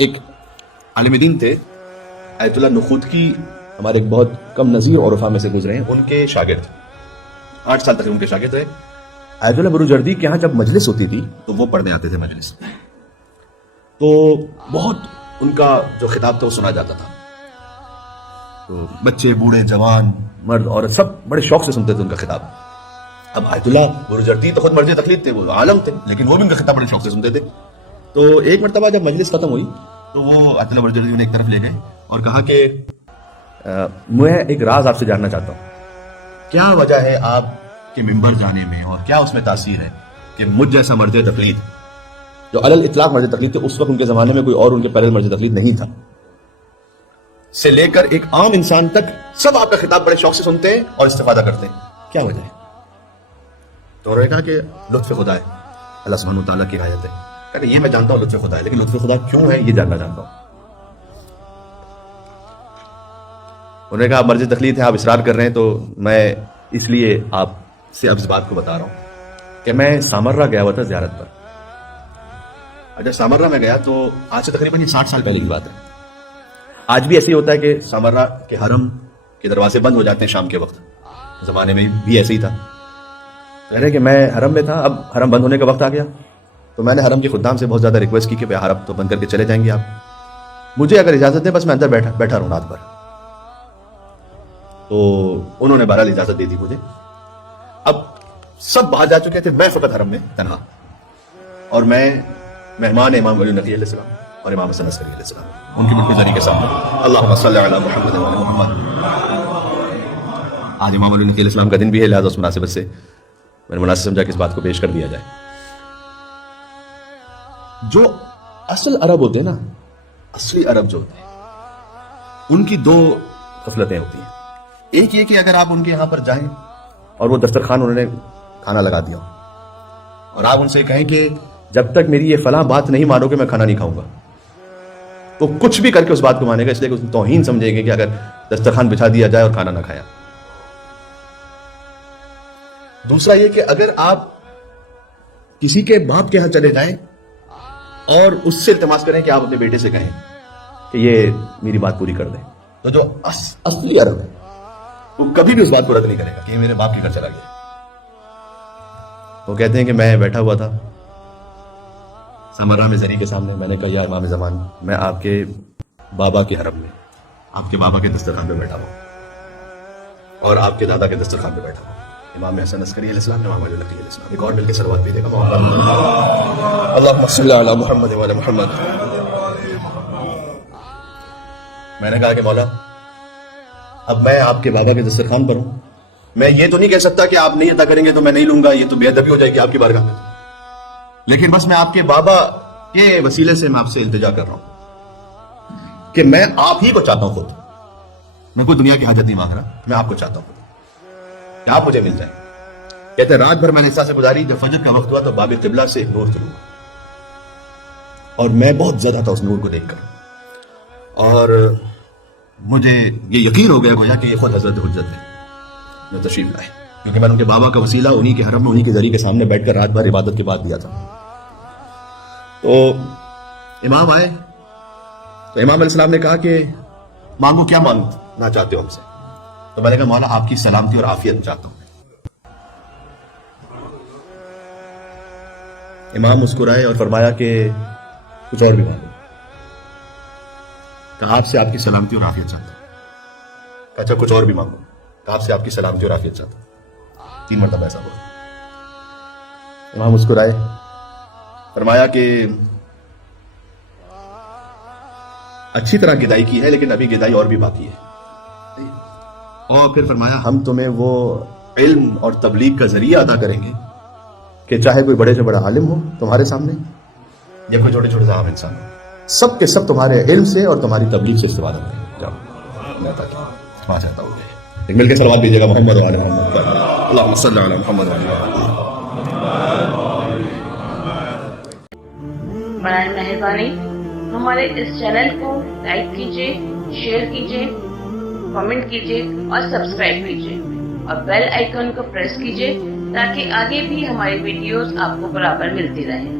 ایک عالم دین تھے آیت اللہ نخودکی، ہمارے ایک بہت کم نظیر عرفا میں سے گزرے ہیں، ان کے شاگرد 8 سال تک ان کے شاگرد رہے۔ آیت اللہ بروجردی کے یہاں جب مجلس ہوتی تھی تو وہ پڑھنے آتے تھے مجلس، تو بہت ان کا جو خطاب تھا وہ سنا جاتا تھا، تو بچے بوڑھے جوان مرد عورت سب بڑے شوق سے سنتے تھے ان کا خطاب۔ اب آیت اللہ بروجردی تو خود مرض تقلید تھے، وہ عالم تھے، لیکن وہ بھی ان کا خطاب بڑے شوق سے سنتے تھے۔ تو ایک مرتبہ جب مجلس ختم ہوئی تو وہ آیت اللہ بروجردی انہیں ایک طرف لے گئے اور کہا کہ میں ایک راز آپ سے جاننا چاہتا ہوں، کیا وجہ ہے آپ کے ممبر جانے میں اور کیا اس میں تاثیر ہے کہ مجھ جیسا مرض تقلید جو علی الاطلاق مرض تقلید تھے، اس وقت ان کے زمانے میں کوئی اور ان کے پہلے مرض تقلید نہیں تھا، سے لے کر ایک عام انسان تک سب آپ کا خطاب بڑے شوق سے سنتے ہیں اور استفادہ کرتے ہیں، کیا وجہ ہے؟ تو انہوں نے کہا کہ لطف خدا ہے، اللہ سبحانہ وتعالیٰ کی رعایت ہے۔ کہ یہ میں جانتا ہوں لطف خدا ہے، لیکن لطف خدا کیوں ہے یہ جاننا چاہتا ہوں۔ انہوں نے کہا مرض تقلید ہے، آپ اصرار کر رہے ہیں، تو میں اس لیے آپ سے اب اس بات کو بتا رہا ہوں کہ میں سامرہ گیا ہوا تھا زیارت پر۔ جب سامرہ میں گیا تو آج سے تقریباً 60 سال پہلے کی بات ہے۔ آج بھی ایسے ہی ہوتا ہے کہ سامرہ کے حرم کے دروازے بند ہو جاتے ہیں شام کے وقت، زمانے میں بھی ایسے ہی تھا۔ کہہ رہے کہ میں حرم میں تھا، اب حرم بند ہونے کا وقت آ گیا، تو میں نے حرم کے خدام سے بہت زیادہ ریکویسٹ کی کہ بھائی حرم تو بند کر کے چلے جائیں گے آپ، مجھے اگر اجازت دیں بس میں اندر بیٹھا رہوں رات بھر۔ تو انہوں نے بہرحال اجازت دے دی مجھے۔ اب سب باہر جا چکے تھے، میں فقط حرم میں تنہا، اور میں مہمان امام علی نقی علیہ السلام اور امام حسن عسکری علیہ السلام، ان کی بالکل ذریعے کے سامنے۔ اللہم صلی علی محمد و علی محمد۔ آج امام علی نقی علیہ السلام کا دن بھی ہے، لہذا اس مناسبت سے میں نے مناسب سمجھا کہ اس بات کو پیش کر دیا جائے۔ جو اصل عرب ہوتے ہیں نا، اصلی عرب جو ہوتے ہیں، ان کی 2 غفلتیں ہوتی ہیں۔ ایک یہ کہ اگر آپ ان کے یہاں پر جائیں اور وہ دسترخوان انہوں نے کھانا لگا دیا اور آپ ان سے کہیں کہ جب تک میری یہ فلاں بات نہیں مانو گے میں کھانا نہیں کھاؤں گا، تو کچھ بھی کر کے اس بات کو مانے گا، اس لیے کہ اس میں توہین سمجھے گے کہ اگر دسترخوان بچھا دیا جائے اور کھانا نہ کھایا۔ دوسرا یہ کہ اگر آپ کسی کے باپ کے یہاں چلے جائیں اور اس سے التماس کریں کہ آپ اپنے بیٹے سے کہیں کہ یہ میری بات پوری کر دیں، تو جو اصلی عرب ہے وہ کبھی بھی اس بات کو رد نہیں کرے گا کہ یہ میرے باپ کے گھر چلا گیا۔ وہ کہتے ہیں کہ میں بیٹھا ہوا تھا سامرہ میں زری کے سامنے، میں نے کہا یا امام زمان، میں آپ کے بابا کے حرم میں آپ کے بابا کے دسترخوان پہ بیٹھا ہوں اور آپ کے دادا کے دسترخوان پہ بیٹھا ہوں، امام حسن عسکری علیہ السلام، امام علی نقی علیہ السلام۔ ایک اور مل کے صلوات بھی دے گا، اللہم صلی علی محمد و علی محمد۔ میں نے کہا کہ مولا اب میں آپ کے بابا کے دسترخوان پر ہوں، میں یہ تو نہیں کہہ سکتا کہ آپ نہیں عطا کریں گے تو میں نہیں لوں گا، یہ تو بے ادبی ہو جائے گی آپ کی بارگاہ میں، لیکن بس میں آپ کے بابا کے وسیلے سے میں آپ سے التجا کر رہا ہوں کہ میں آپ ہی کو چاہتا ہوں، خود میں کوئی دنیا کی حاجت نہیں مانگ رہا، میں آپ کو چاہتا ہوں کہ آپ مجھے مل جائیں۔ کہتے ہیں رات بھر میں نے حصہ سے گزاری، جب فجر کا وقت ہوا تو باب قبلہ سے نور طلوع اور میں بہت زیادہ تھا اس نور کو دیکھ کر، اور مجھے یہ یقین ہو گیا گویا کہ یہ خود حضرت حجت ہے جو تشریف لائے، کیونکہ میں نے ان کے بابا کا وسیلہ انہی کے حرم میں انہی کے ذریعے کے سامنے بیٹھ کر رات بھر عبادت کے بعد دیا تھا۔ تو امام آئے تو امام علیہ السلام نے کہا کہ مانگو، کیا مانگنا چاہتے ہو ہم سے؟ تو میں نے کہا مولا آپ کی سلامتی اور عافیت چاہتا ہوں۔ امام مسکرائے اور فرمایا کہ کچھ اور بھی مانگو۔ کہا آپ سے آپ کی سلامتی اور عافیت چاہتا ہوں۔ کہا اچھا کچھ اور بھی مانگو۔ کہا آپ سے آپ کی سلامتی اور عافیت چاہتا ہوں۔ 3 مرتبہ ایسا ہوا۔ امام مسکرائے، فرمایا کہ اچھی طرح گدائی کی ہے لیکن ابھی گدائی اور بھی باقی ہے، اور پھر فرمایا ہم تمہیں وہ علم اور تبلیغ کا ذریعہ عطا کریں گے کہ چاہے کوئی بڑے سے بڑا عالم ہو تمہارے سامنے یا کوئی چھوٹے چھوٹے سے عام انسان ہو، سب کے سب تمہارے علم سے اور تمہاری تبلیغ سے استفادہ کریں۔ جاؤ میں عطا چاہتا ہوں، ایک مل کے صلوات دیجیے گا محمد و علی محمد، اللہم صلی علی محمد و علی محمد۔ برائے مہربانی ہمارے اس چینل کو لائک کیجیے، شیئر کیجیے، کمنٹ کیجیے اور سبسکرائب کیجیے اور بیل آئیکن کو پریس کیجیے تاکہ آگے بھی ہماری ویڈیوز آپ کو برابر ملتی رہیں۔